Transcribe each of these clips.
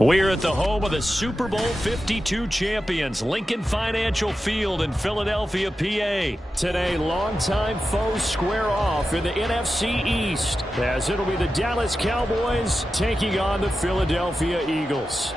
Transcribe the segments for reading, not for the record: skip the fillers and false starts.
We're at the home of the Super Bowl 52 champions, Lincoln Financial Field in Philadelphia, PA. Today, longtime foes square off in the NFC East, as it'll be the Dallas Cowboys taking on the Philadelphia Eagles.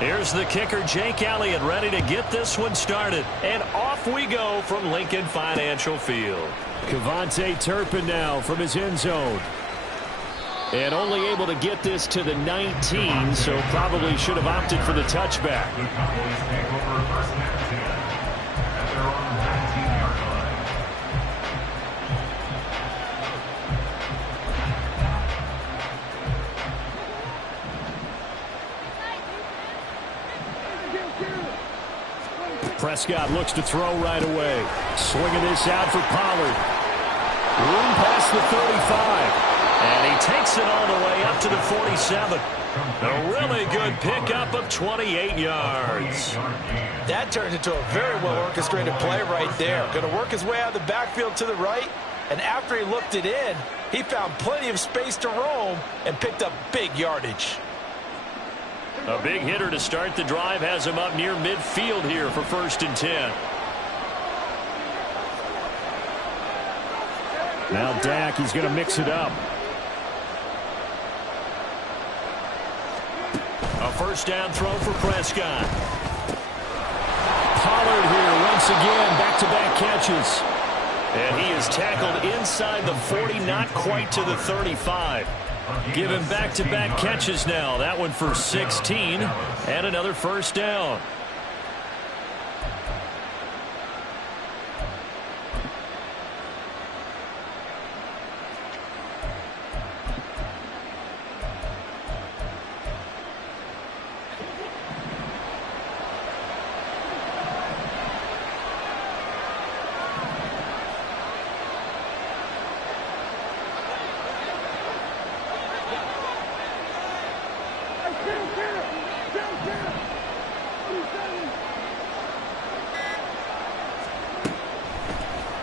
Here's the kicker, Jake Elliott, ready to get this one started. And off we go from Lincoln Financial Field. Kevontae Turpin now from his end zone. And only able to get this to the 19, so probably should have opted for the touchback. The Cowboys take over first and 10 at their own 19-yard line. Prescott looks to throw right away. Swinging this out for Pollard. Room past the 35. And he takes it all the way up to the 47. A really good pickup of 28 yards. That turns into a very well-orchestrated play right there. Going to work his way out of the backfield to the right. And after he looked it in, he found plenty of space to roam and picked up big yardage. A big hitter to start the drive has him up near midfield here for 1st and 10. Now Dak, he's going to mix it up. A first down throw for Prescott. Pollard here once again, back-to-back catches. And he is tackled inside the 40, not quite to the 35. Give him back-to-back catches now. That one for 16 and another first down.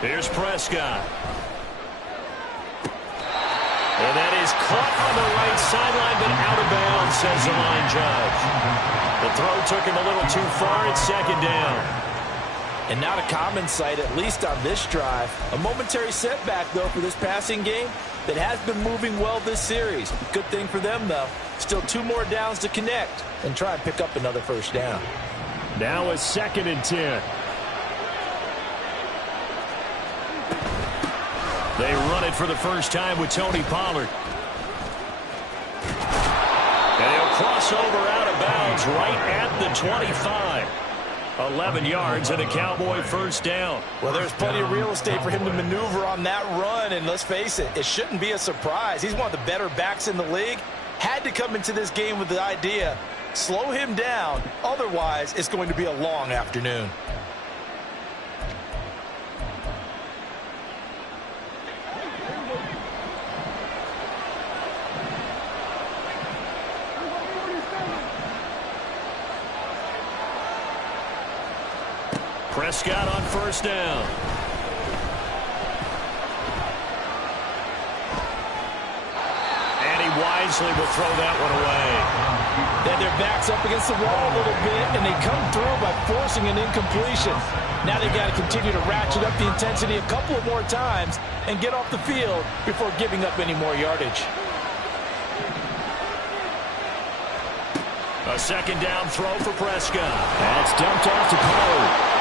Here's Prescott. And that is caught on the right sideline, but out of bounds, says the line judge. The throw took him a little too far. It's 2nd down. And not a common sight, at least on this drive. A momentary setback, though, for this passing game that has been moving well this series. Good thing for them, though. Still 2 more downs to connect and try and pick up another first down. Now a 2nd and 10. They run it for the first time with Tony Pollard. And he'll cross over out of bounds right at the 25. 11 yards and a Cowboy first down. Well, there's plenty of real estate for him to maneuver on that run. And let's face it, it shouldn't be a surprise. He's one of the better backs in the league. Had to come into this game with the idea, slow him down. Otherwise, it's going to be a long afternoon. Prescott on first down. And he wisely will throw that one away. Then their backs up against the wall a little bit, and they come through by forcing an incompletion. Now they've got to continue to ratchet up the intensity a couple of more times and get off the field before giving up any more yardage. A 2nd down throw for Prescott. That's dumped off to Pollard.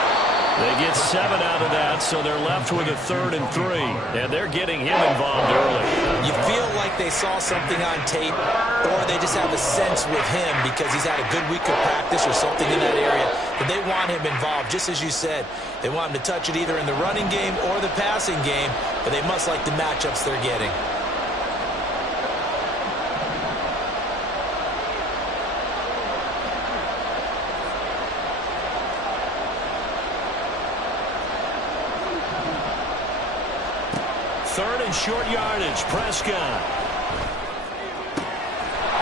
They get 7 out of that, so they're left with a 3rd and 3. And they're getting him involved early. You feel like they saw something on tape, or they just have a sense with him because he's had a good week of practice or something in that area, that they want him involved, just as you said. They want him to touch it either in the running game or the passing game, but they must like the matchups they're getting. third and short yardage. Prescott.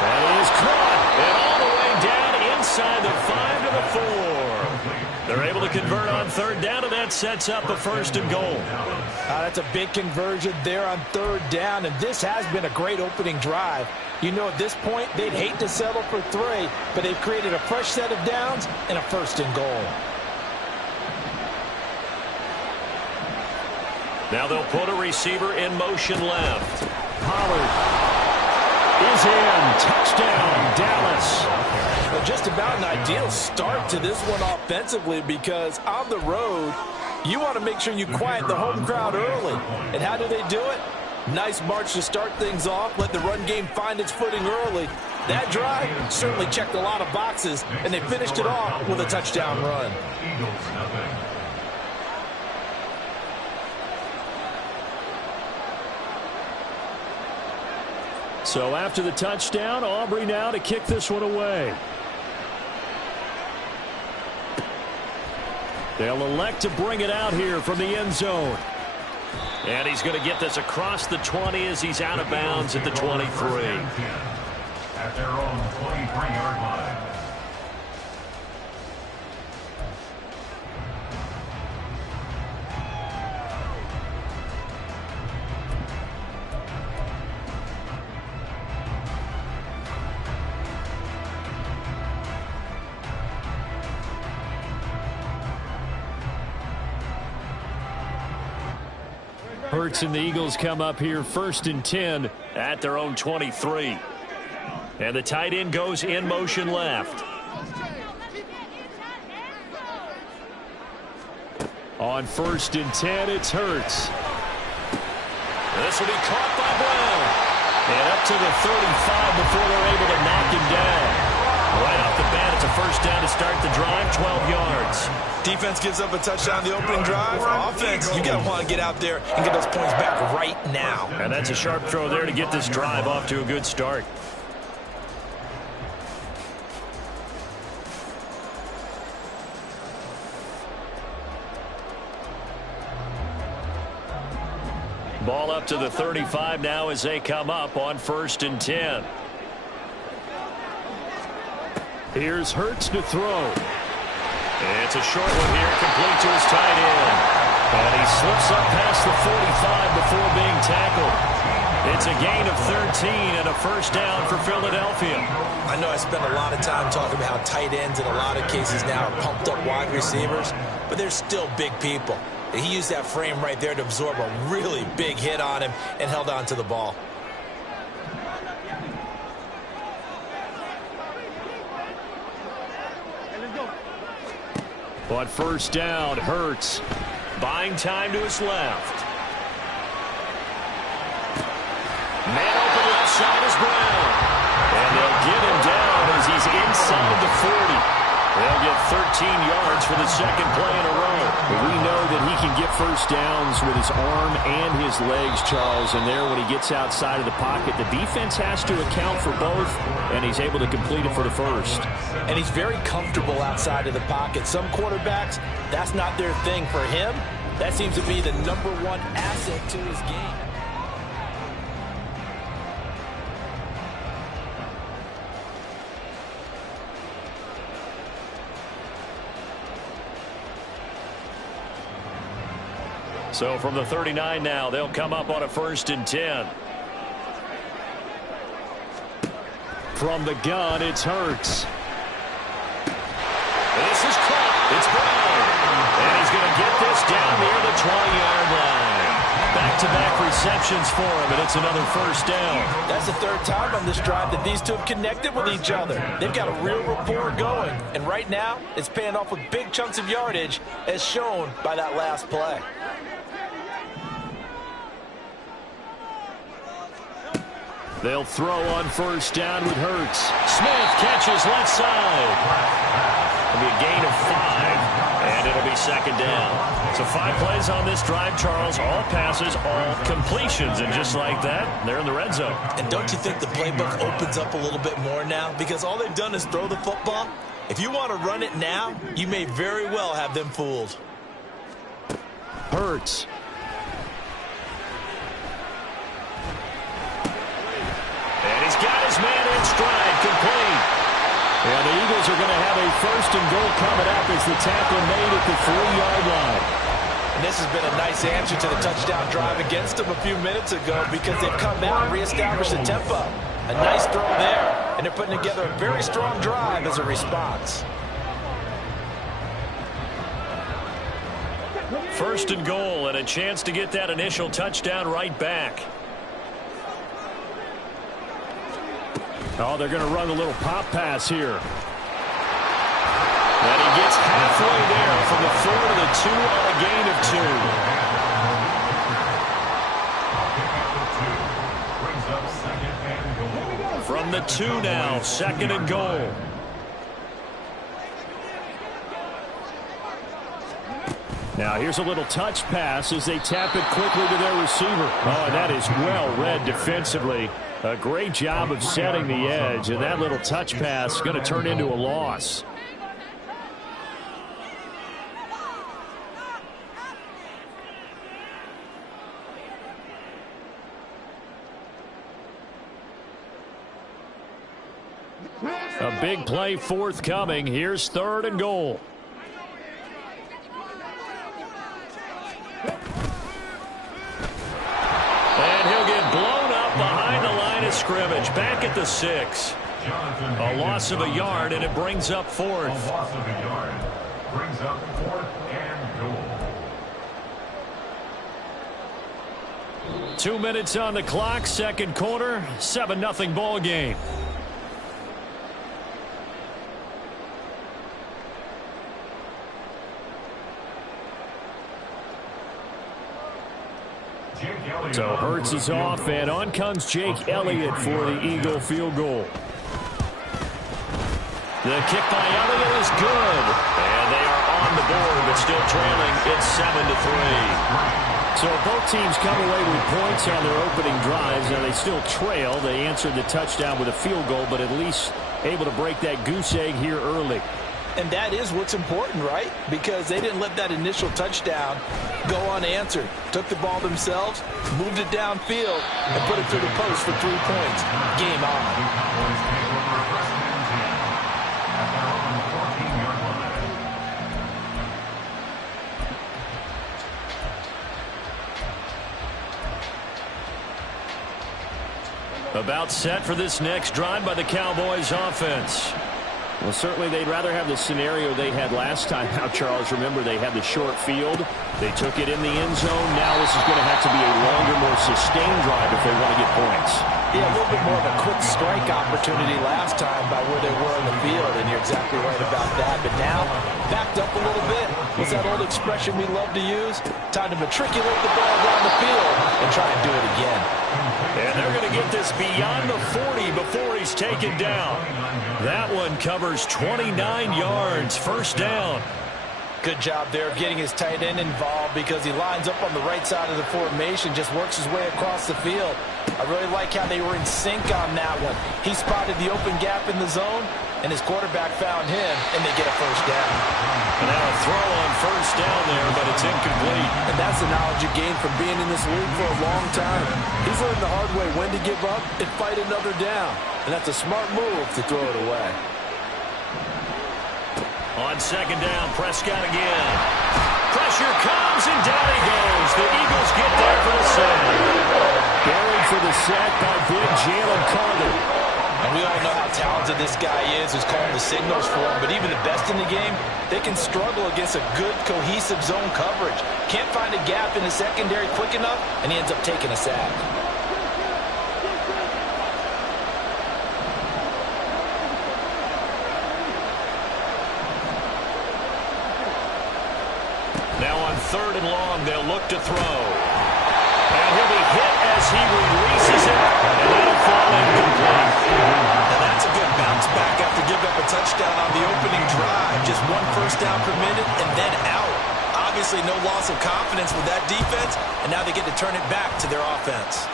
And it is caught. And all the way down inside the 5 to the 4. They're able to convert on third down, and that sets up a first and goal. That's a big conversion there on third down, and this has been a great opening drive. You know, at this point, they'd hate to settle for 3, but they've created a fresh set of downs and a first and goal. Now they'll put a receiver in motion left. Pollard is in. Touchdown, Dallas. Well, just about an ideal start to this one offensively, because on the road, you want to make sure you quiet the home crowd early. And how do they do it? Nice march to start things off. Let the run game find its footing early. That drive certainly checked a lot of boxes, and they finished it off with a touchdown run. So after the touchdown, Aubrey now to kick this one away. They'll elect to bring it out here from the end zone. And he's going to get this across the 20 as he's out of bounds at the 23. At their own 23-yard line. Hurts and the Eagles come up here first and 10 at their own 23. And the tight end goes in motion left. On first and 10, it's Hurts. This will be caught by Brown. And up to the 35 before they're able to knock him down. Right off the bat, it's a first down to start the drive, 12 yards. Defense gives up a touchdown the opening drive. Offense, you got to want to get out there and get those points back right now. And that's a sharp throw there to get this drive off to a good start. Ball up to the 35 now as they come up on first and 10. Here's Hurts to throw. It's a short one here, complete to his tight end. And he slips up past the 45 before being tackled. It's a gain of 13 and a first down for Philadelphia. I know I spent a lot of time talking about how tight ends in a lot of cases now are pumped up wide receivers, but they're still big people. He used that frame right there to absorb a really big hit on him and held on to the ball. On first down, Hurts buying time to his left. Man open left side is Brown. And they'll get him down as he's inside the 40. They'll get 13 yards for the second play in a row. But we know that he can get first downs with his arm and his legs, Charles. And there, when he gets outside of the pocket, the defense has to account for both, and he's able to complete it for the first. And he's very comfortable outside of the pocket. Some quarterbacks, that's not their thing. For him, that seems to be the #1 asset to his game. So from the 39 now, they'll come up on a first and 10. From the gun, it's Hurts. This is caught. It's Brown. And he's going to get this down near the 20-yard line. Back-to-back receptions for him, and it's another first down. That's the third time on this drive that these two have connected with each other. They've got a real rapport going. And right now, it's paying off with big chunks of yardage, as shown by that last play. They'll throw on first down with Hurts. Smith catches left side. It'll be a gain of 5, and it'll be second down. So 5 plays on this drive, Charles. All passes, all completions. And just like that, they're in the red zone. And don't you think the playbook opens up a little bit more now? Because all they've done is throw the football. If you want to run it now, you may very well have them fooled. Hurts. stride, complete. And the Eagles are going to have a first and goal coming up as the tackle made at the 3-yard line. And this has been a nice answer to the touchdown drive against them a few minutes ago because they've come out and reestablished the tempo. A nice throw there, and they're putting together a very strong drive as a response. First and goal, and a chance to get that initial touchdown right back. Oh, they're going to run a little pop pass here. And he gets halfway there from the 4 to the 2 on a gain of 2. From the 2 now, second and goal. Now here's a little touch pass as they tap it quickly to their receiver. Oh, and that is well read defensively. A great job of setting the edge, and that little touch pass is going to turn into a loss. A big play forthcoming. Here's third and goal. And he'll get blown up behind the line of scrimmage. Back at the 6. A loss of a yard, and it brings up fourth. A loss of a yard brings up 4th and goal. 2 minutes on the clock, second quarter, 7-0 ball game. So Hurts is off, and on comes Jake Elliott for the Eagle field goal. The kick by Elliott is good, and they are on the board, but still trailing. It's 7-3. So both teams come away with points on their opening drives, and they still trail. They answered the touchdown with a field goal, but at least able to break that goose egg here early. And that is what's important, right? Because they didn't let that initial touchdown go unanswered. Took the ball themselves, moved it downfield, and put it through the post for 3 points. Game on. About set for this next drive by the Cowboys offense. Well, certainly they'd rather have the scenario they had last time out, Charles. Remember, they had the short field. They took it in the end zone. Now this is going to have to be a longer, more sustained drive if they want to get points. Yeah, a little bit more of a quick strike opportunity last time by where they were in the field, and you're exactly right about that. But now, backed up a little bit. What's that old expression we love to use? Time to matriculate the ball down the field and try and do it again. And they're going to get this beyond the 40 before he's taken down. That one covers 29 yards, first down. Good job there of getting his tight end involved because he lines up on the right side of the formation, just works his way across the field. I really like how they were in sync on that one. He spotted the open gap in the zone, and his quarterback found him, and they get a first down. And now a throw on first down there, but it's incomplete. And that's the knowledge you gain from being in this league for a long time. He's learned the hard way when to give up and fight another down. And that's a smart move to throw it away. On second down, Prescott again. Pressure comes, and down he goes. The Eagles get there for the sack. Buried for the sack by big Jalen Carter. And we all know how talented this guy is who's calling the signals for him. But even the best in the game, they can struggle against a good, cohesive zone coverage. Can't find a gap in the secondary quick enough, and he ends up taking a sack. Now on third and long, they'll look to throw. And he'll be hit as he releases it, and that'll fall incomplete. Now that's a good bounce back after giving up a touchdown on the opening drive. Just 1 first down permitted and then out. Obviously no loss of confidence with that defense, and now they get to turn it back to their offense.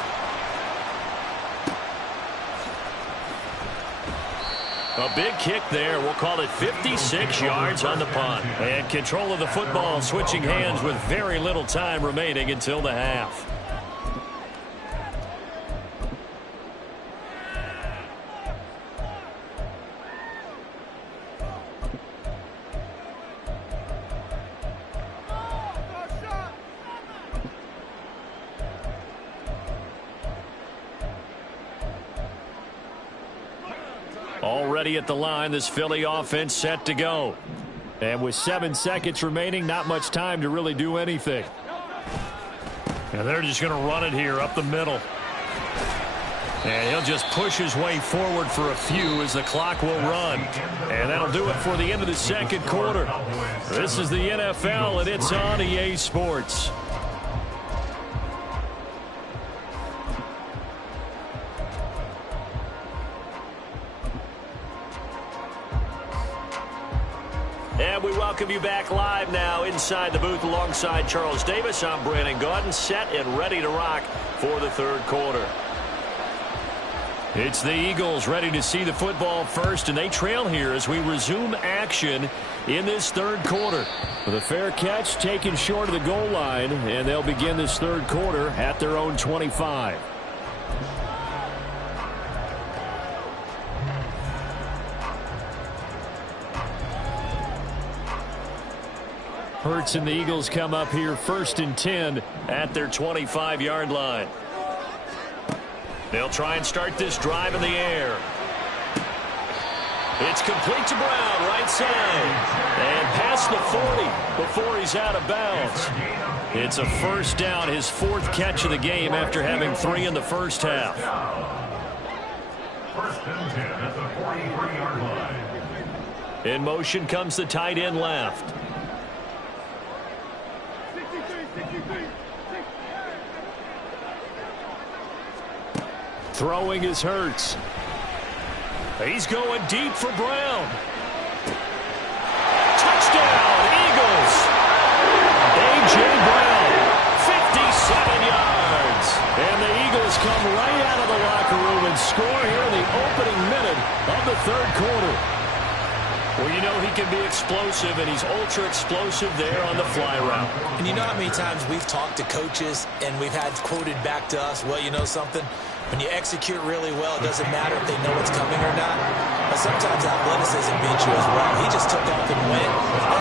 A big kick there. We'll call it 56 yards on the punt. And control of the football switching hands with very little time remaining until the half. Already at the line, this Philly offense set to go. And with 7 seconds remaining, not much time to really do anything. And they're just going to run it here up the middle. And he'll just push his way forward for a few as the clock will run. And that'll do it for the end of the second quarter. This is the NFL, and it's on EA Sports. And we welcome you back live now inside the booth alongside Charles Davis. I'm Brandon Gaudin, set and ready to rock for the third quarter. It's the Eagles ready to see the football first, and they trail here as we resume action in this third quarter. With a fair catch taken short of the goal line, and they'll begin this third quarter at their own 25. Hurts and the Eagles come up here 1st and 10 at their 25-yard line. They'll try and start this drive in the air. It's complete to Brown, right side. And past the 40 before he's out of bounds. It's a first down, his 4th catch of the game after having 3 in the first half. 1st and 10 at the 43-yard line. In motion comes the tight end left. Throwing is Hurts. He's going deep for Brown. Touchdown, Eagles. A.J. Brown, 57 yards. And the Eagles come right out of the locker room and score here in the opening minute of the third quarter. Well, you know he can be explosive, and he's ultra-explosive there on the fly route. And you know how many times we've talked to coaches and we've had quoted back to us, well, you know something? When you execute really well, it doesn't matter if they know it's coming or not. But sometimes athleticism beats you as well. He just took off and went.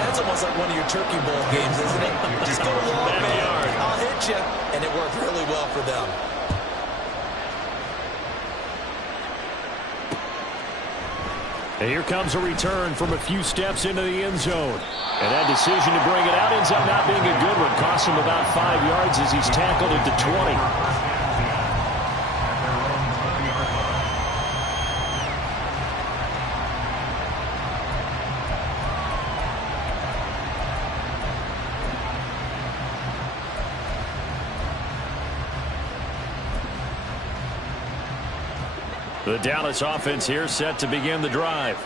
That's almost like one of your Turkey Bowl games, isn't it? Just go long, man. I'll hit you. And it worked really well for them. And here comes a return from a few steps into the end zone. And that decision to bring it out ends up not being a good one. Costs him about 5 yards as he's tackled at the 20. The Dallas offense here set to begin the drive.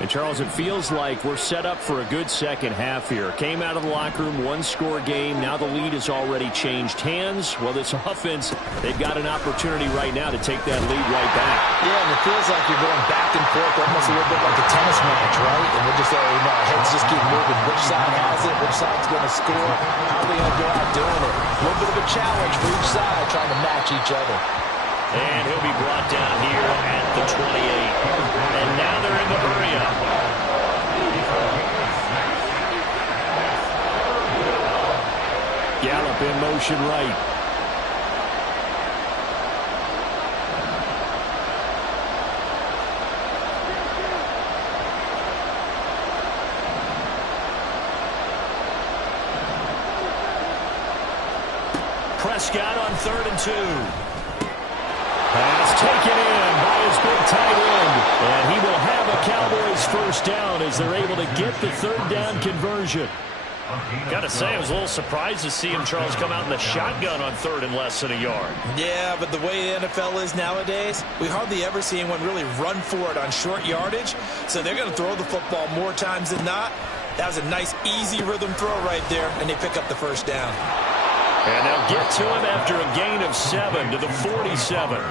And, Charles, it feels like we're set up for a good second half here. Came out of the locker room, one-score game. Now the lead has already changed hands. Well, this offense, they've got an opportunity right now to take that lead right back. Yeah, and it feels like you're going back and forth, almost a little bit like a tennis match, right? And we're just saying, no, heads just keep moving. Which side has it? Which side's going to score? How are they going to go out doing it? A little bit of a challenge for each side, trying to match each other. And he'll be brought down here at the 28. And now they're in the hurry-up. Gallup in motion right. Prescott on 3rd and 2. Pass taken in by his big tight end. And he will have a Cowboys first down as they're able to get the 3rd down conversion. Got to say, I was a little surprised to see him, Charles, come out in the shotgun on 3rd and less than a yard. Yeah, but the way the NFL is nowadays, we hardly ever see anyone really run for it on short yardage. So they're going to throw the football more times than not. That was a nice, easy rhythm throw right there, and they pick up the first down. And they'll get to him after a gain of 7 to the 47.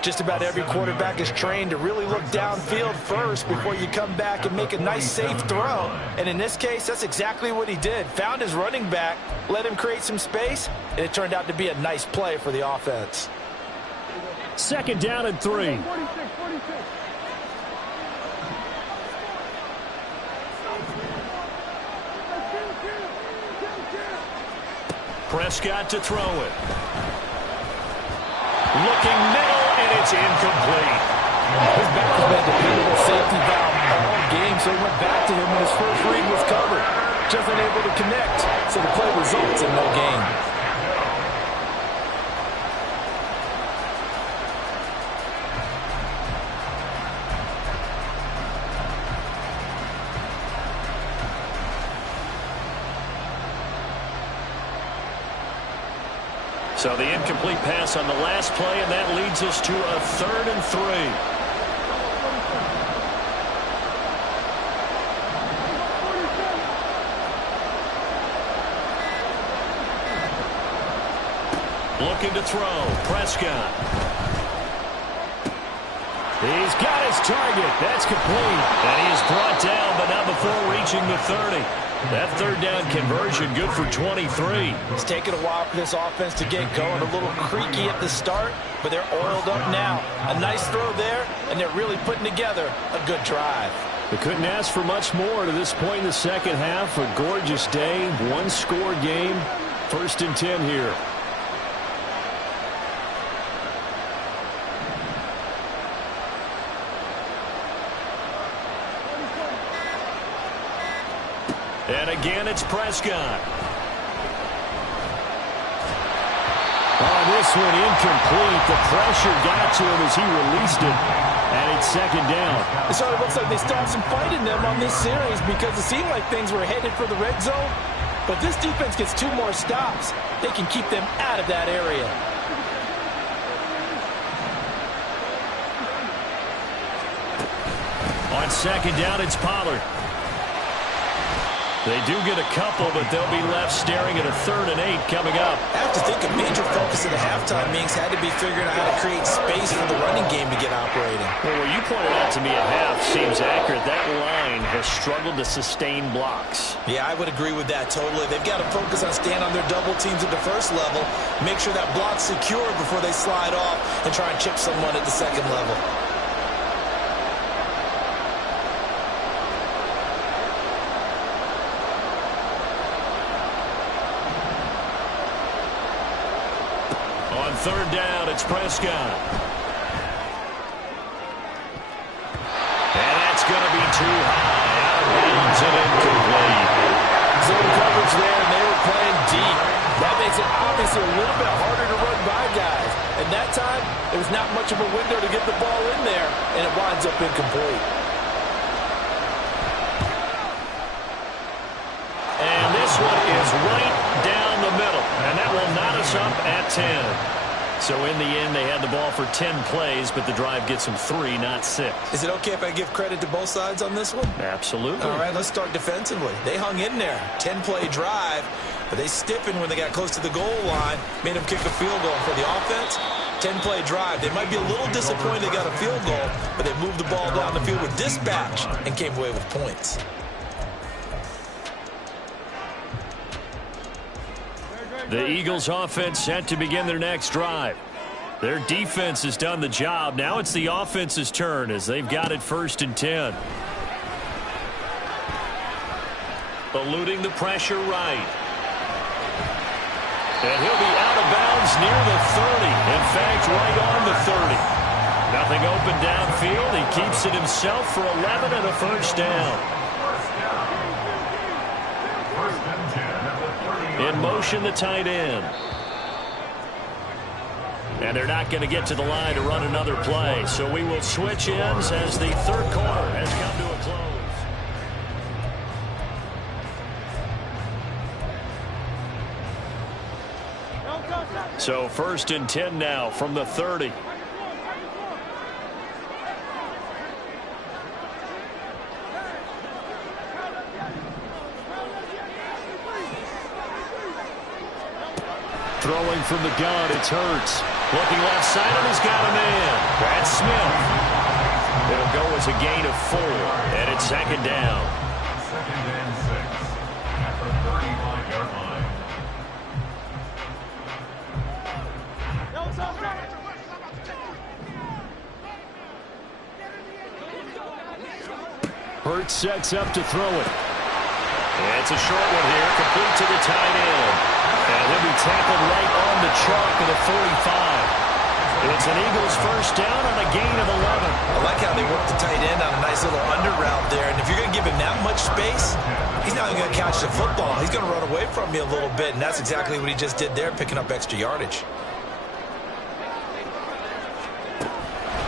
Just about every quarterback is trained to really look downfield first before you come back and make a nice, safe throw. And in this case, that's exactly what he did. Found his running back, let him create some space, and it turned out to be a nice play for the offense. 2nd down and 3. Prescott to throw it. Looking middle, and it's incomplete. His back has been So the incomplete pass on the last play, and that leads us to a 3rd and 3. Looking to throw. Prescott. He's got his target. That's complete. And he is brought down, but not before reaching the 30. That 3rd down conversion good for 23. It's taken a while for this offense to get going. A little creaky at the start, but they're oiled up now. A nice throw there, and they're really putting together a good drive. They couldn't ask for much more to this point in the second half. A gorgeous day, one-score game. 1st and 10 here. And again, it's Prescott. On this one, incomplete. The pressure got to him as he released it. And it's 2nd down. It sort of looks like they still have some fight in them on this series because it seemed like things were headed for the red zone. But this defense gets 2 more stops. They can keep them out of that area. On 2nd down, it's Pollard. They do get a couple, but they'll be left staring at a 3rd and 8 coming up. I have to think a major focus of the halftime meetings had to be figuring out how to create space for the running game to get operating. Well, what you pointed out to me at half seems accurate. That line has struggled to sustain blocks. Yeah, I would agree with that totally. They've got to focus on staying on their double teams at the 1st level, make sure that block's secure before they slide off and try and chip someone at the 2nd level. On 3rd down, it's Prescott. And that's going to be too high. Out of bounds and incomplete. Zone coverage there, and they were playing deep. That makes it obviously a little bit harder to run by guys. And that time, there was not much of a window to get the ball in there, and it winds up incomplete. And this one is right down the middle. And that will knot us up at 10. So in the end, they had the ball for 10 plays, but the drive gets them 3, not 6. Is it okay if I give credit to both sides on this one? Absolutely. All right, let's start defensively. They hung in there. 10-play drive, but they stiffened when they got close to the goal line, made them kick a field goal. For the offense, 10-play drive. They might be a little disappointed they got a field goal, but they moved the ball down the field with dispatch and came away with points. The Eagles offense set to begin their next drive. Their defense has done the job. Now it's the offense's turn as they've got it 1st and 10. Eluding the pressure right. And he'll be out of bounds near the 30. In fact, right on the 30. Nothing open downfield. He keeps it himself for 11 and a 1st down. In motion, the tight end. And they're not going to get to the line to run another play. So we will switch ends as the 3rd quarter has come to a close. So 1st and 10 now from the 30. Throwing from the gun, it's Hurts. Looking left side, and he's got a man. That's Smith. It'll go as a gain of 4, and it's 2nd down. 2nd and 6 at the 35-yard line. Hurts sets up to throw it. And it's a short one here, complete to the tight end. And he'll be tackled right on the chalk of the 45. It's an Eagles 1st down on a gain of 11. I like how they work the tight end on a nice little under route there. And if you're going to give him that much space, he's not even going to catch the football. He's going to run away from you a little bit, and that's exactly what he just did there, picking up extra yardage.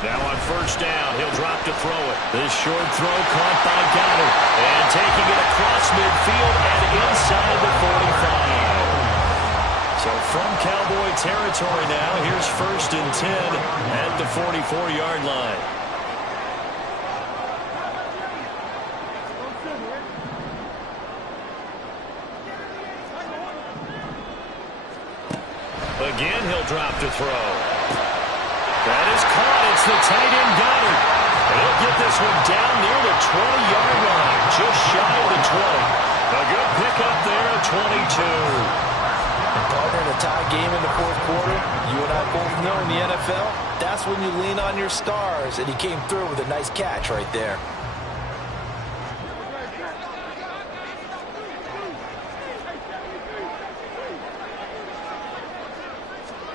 Now on 1st down, he'll drop to throw it. This short throw caught by Goddard. And taking it across midfield and inside the 45. So from Cowboy territory now, here's 1st and 10 at the 44-yard line. Again, he'll drop to throw. That is caught. It's the tight end Goddard. He'll get this one down near the 20-yard line, just shy of the 20. A good pickup there at 22. Partner in a tie game in the fourth quarter. You and I both know in the NFL, that's when you lean on your stars, and he came through with a nice catch right there.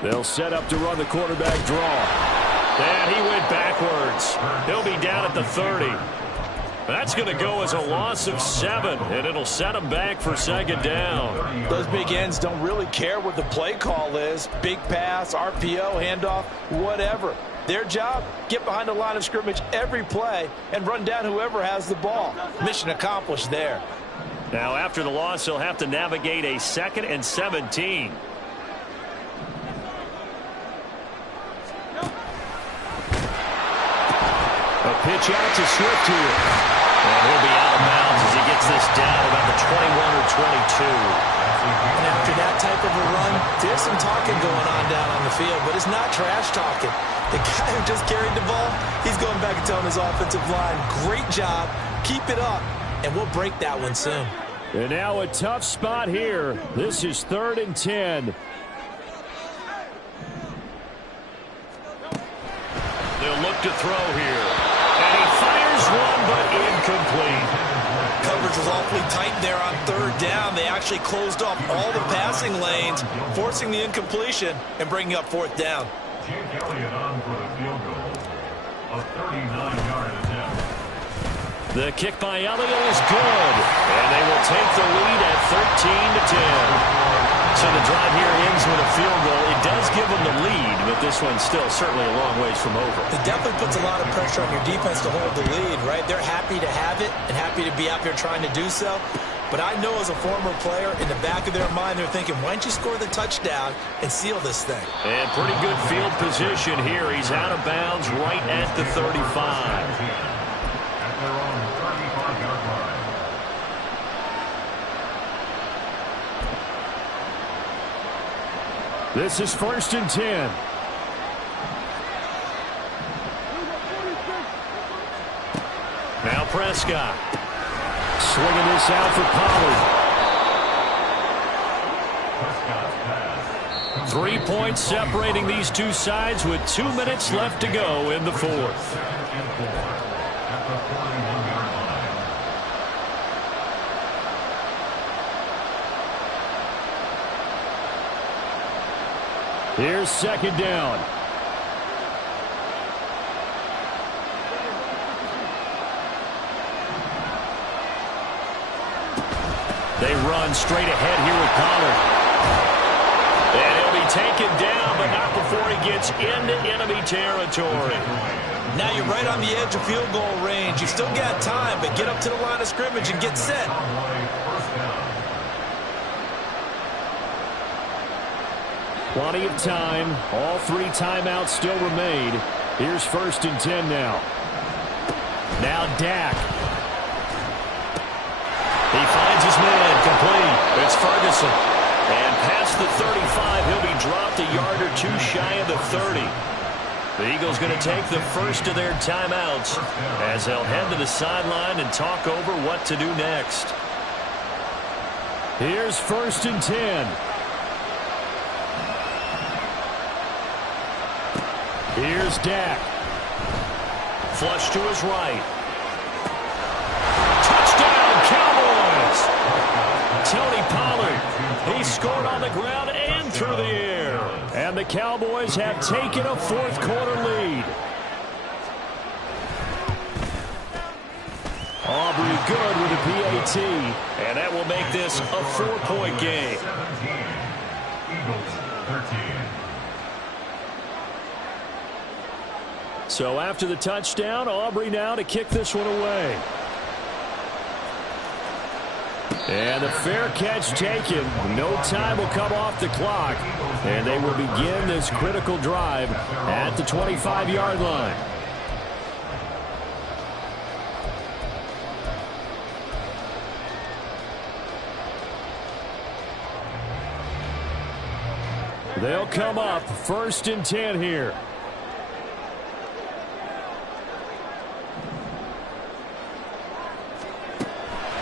They'll set up to run the quarterback draw. And he went backwards. He'll be down at the 30. That's going to go as a loss of 7, and it'll set him back for 2nd down. Those big ends don't really care what the play call is. Big pass, RPO, handoff, whatever. Their job, get behind the line of scrimmage every play and run down whoever has the ball. Mission accomplished there. Now, after the loss, he'll have to navigate a 2nd and 17. A pitch out to Swift here. And he'll be out of bounds as he gets this down about the 21 or 22. And after that type of a run, there's some talking going on down on the field, but it's not trash talking. The guy who just carried the ball, he's going back and telling his offensive line, great job, keep it up, and we'll break that one soon. And now a tough spot here. This is 3rd and 10. They'll look to throw here. And he fires one, but incomplete. Coverage was awfully tight there on 3rd down. They actually closed off all the passing lanes, forcing the incompletion and bringing up 4th down. Jake Elliott on for the field goal. A 39-yard attempt. The kick by Elliott is good. And they will take the lead at 13-10. So the drive here ends with a field goal. It does give them the lead, but this one's still certainly a long ways from over. It definitely puts a lot of pressure on your defense to hold the lead, right? They're happy to have it and happy to be out there trying to do so. But I know as a former player, in the back of their mind, they're thinking, why don't you score the touchdown and seal this thing? And pretty good field position here. He's out of bounds right at the 35. At their own 35-yard line. This is 1st and 10. Now Prescott. Swinging this out for Pollard. 3 points separating these two sides with 2 minutes left to go in the 4th. Here's 2nd down. They run straight ahead here with Pollard. And he'll be taken down, but not before he gets into enemy territory. Now you're right on the edge of field goal range. You've still got time, but get up to the line of scrimmage and get set. Plenty of time. All 3 timeouts still remain. Here's 1st and 10 now. Now Dak. He finds his man complete. It's Ferguson. And past the 35, he'll be dropped a yard or 2 shy of the 30. The Eagles going to take the first of their timeouts as they'll head to the sideline and talk over what to do next. Here's 1st and 10. Here's Dak. Flush to his right. Touchdown, Cowboys! Tony Pollard. He scored on the ground and through the air. And the Cowboys have taken a 4th quarter lead. Aubrey good with a PAT. And that will make this a 4-point game. 17. Eagles 13. So after the touchdown, Aubrey now to kick this one away. And the fair catch taken. No time will come off the clock. And they will begin this critical drive at the 25-yard line. They'll come up 1st and 10 here.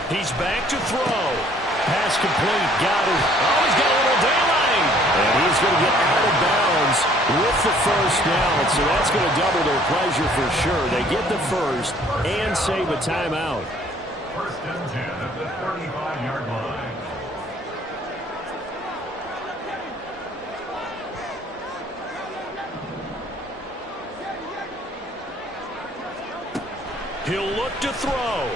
He's back to throw. Pass complete. Got it. Oh, he's got a little daylight. And he's going to get out of bounds with the first down. So that's going to double their pleasure for sure. They get the first and save a timeout. 1st and 10 at the 35-yard line. He'll look to throw.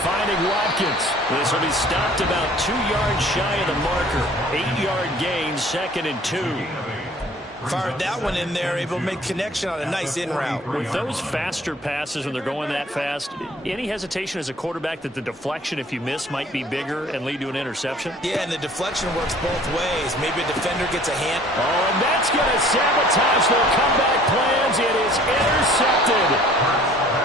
Finding Watkins. This will be stopped about 2 yards shy of the marker. 8-yard gain, 2nd and 2. Fired that one in there, able to make connection on a nice in route. With those faster passes when they're going that fast, any hesitation as a quarterback that the deflection, if you miss, might be bigger and lead to an interception? Yeah, and the deflection works both ways. Maybe a defender gets a hand. Oh, and that's going to sabotage their comeback plans. It is intercepted.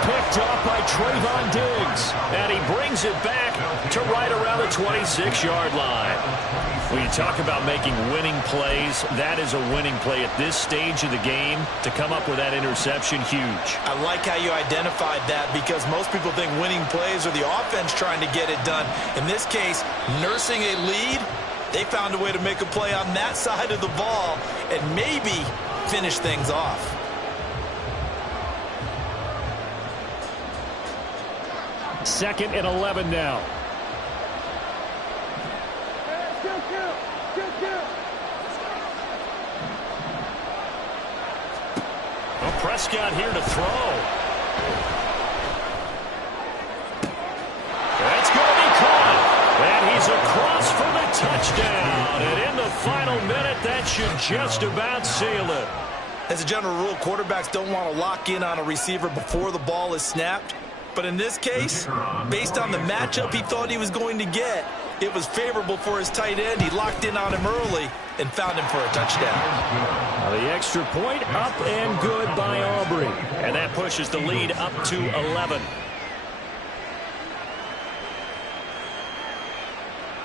Picked off by Trayvon Diggs. And he brings it back to right around the 26-yard line. When you talk about making winning plays, that is a winning play at this stage of the game. To come up with that interception, huge. I like how you identified that because most people think winning plays are the offense trying to get it done. In this case, nursing a lead, they found a way to make a play on that side of the ball and maybe finish things off. Second and 11 now. Well, Prescott here to throw. That's going to be caught. And he's across for the touchdown. And in the final minute, that should just about seal it. As a general rule, quarterbacks don't want to lock in on a receiver before the ball is snapped. But in this case, based on the matchup he thought he was going to get, it was favorable for his tight end. He locked in on him early and found him for a touchdown. The extra point up and good by Aubrey. And that pushes the lead up to 11.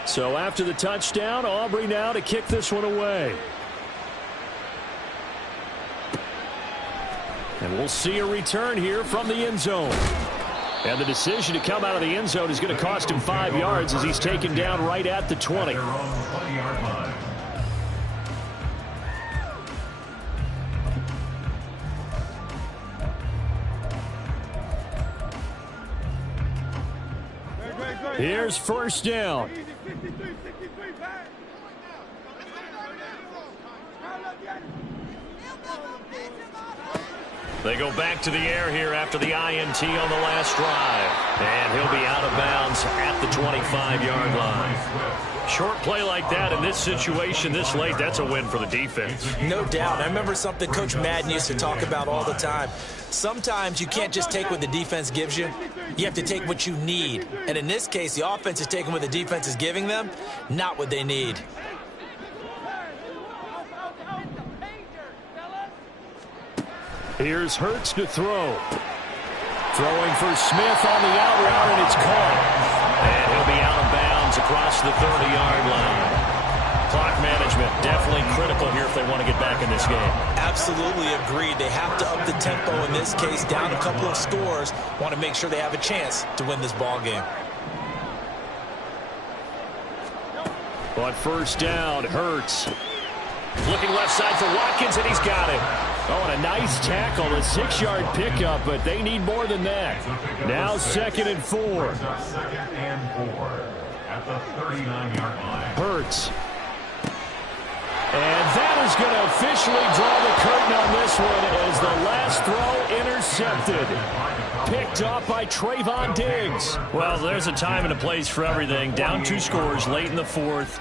So after the touchdown, Aubrey now to kick this one away. And we'll see a return here from the end zone. And the decision to come out of the end zone is going to cost him 5 yards as he's taken down right at the 20. Here's 1st down. They go back to the air here after the INT on the last drive. And he'll be out of bounds at the 25-yard line. Short play like that in this situation this late, that's a win for the defense. No doubt. I remember something Coach Madden used to talk about all the time. Sometimes you can't just take what the defense gives you. You have to take what you need. And in this case, the offense is taking what the defense is giving them, not what they need. Here's Hurts to throw. Throwing for Smith on the out route, and it's caught. And he'll be out of bounds across the 30-yard line. Clock management definitely critical here if they want to get back in this game. Absolutely agreed. They have to up the tempo in this case, down a couple of scores. Want to make sure they have a chance to win this ball game. But 1st down, Hurts. Looking left side for Watkins, and he's got it. Oh, and a nice tackle, a 6-yard pickup, but they need more than that. Now 2nd and 4. 2nd and 4 at the 39-yard line. Hurts. And that is going to officially draw the curtain on this one as the last throw intercepted. Picked off by Trayvon Diggs. Well, there's a time and a place for everything. Down 2 scores late in the 4th.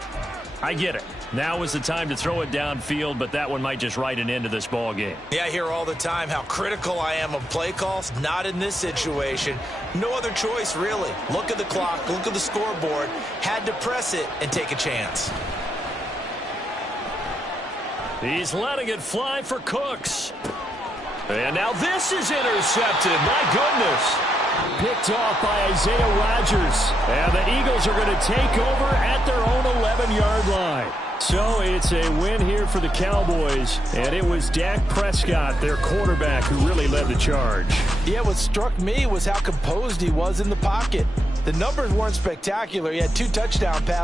I get it. Now is the time to throw it downfield, but that one might just write an end to this ball game. Yeah, I hear all the time how critical I am of play calls. Not in this situation. No other choice, really. Look at the clock, look at the scoreboard. Had to press it and take a chance. He's letting it fly for Cooks. And now this is intercepted. My goodness. Picked off by Isaiah Rodgers. And the Eagles are going to take over at their own 11-yard line. So it's a win here for the Cowboys. And it was Dak Prescott, their quarterback, who really led the charge. Yeah, what struck me was how composed he was in the pocket. The numbers weren't spectacular. He had 2 touchdown passes.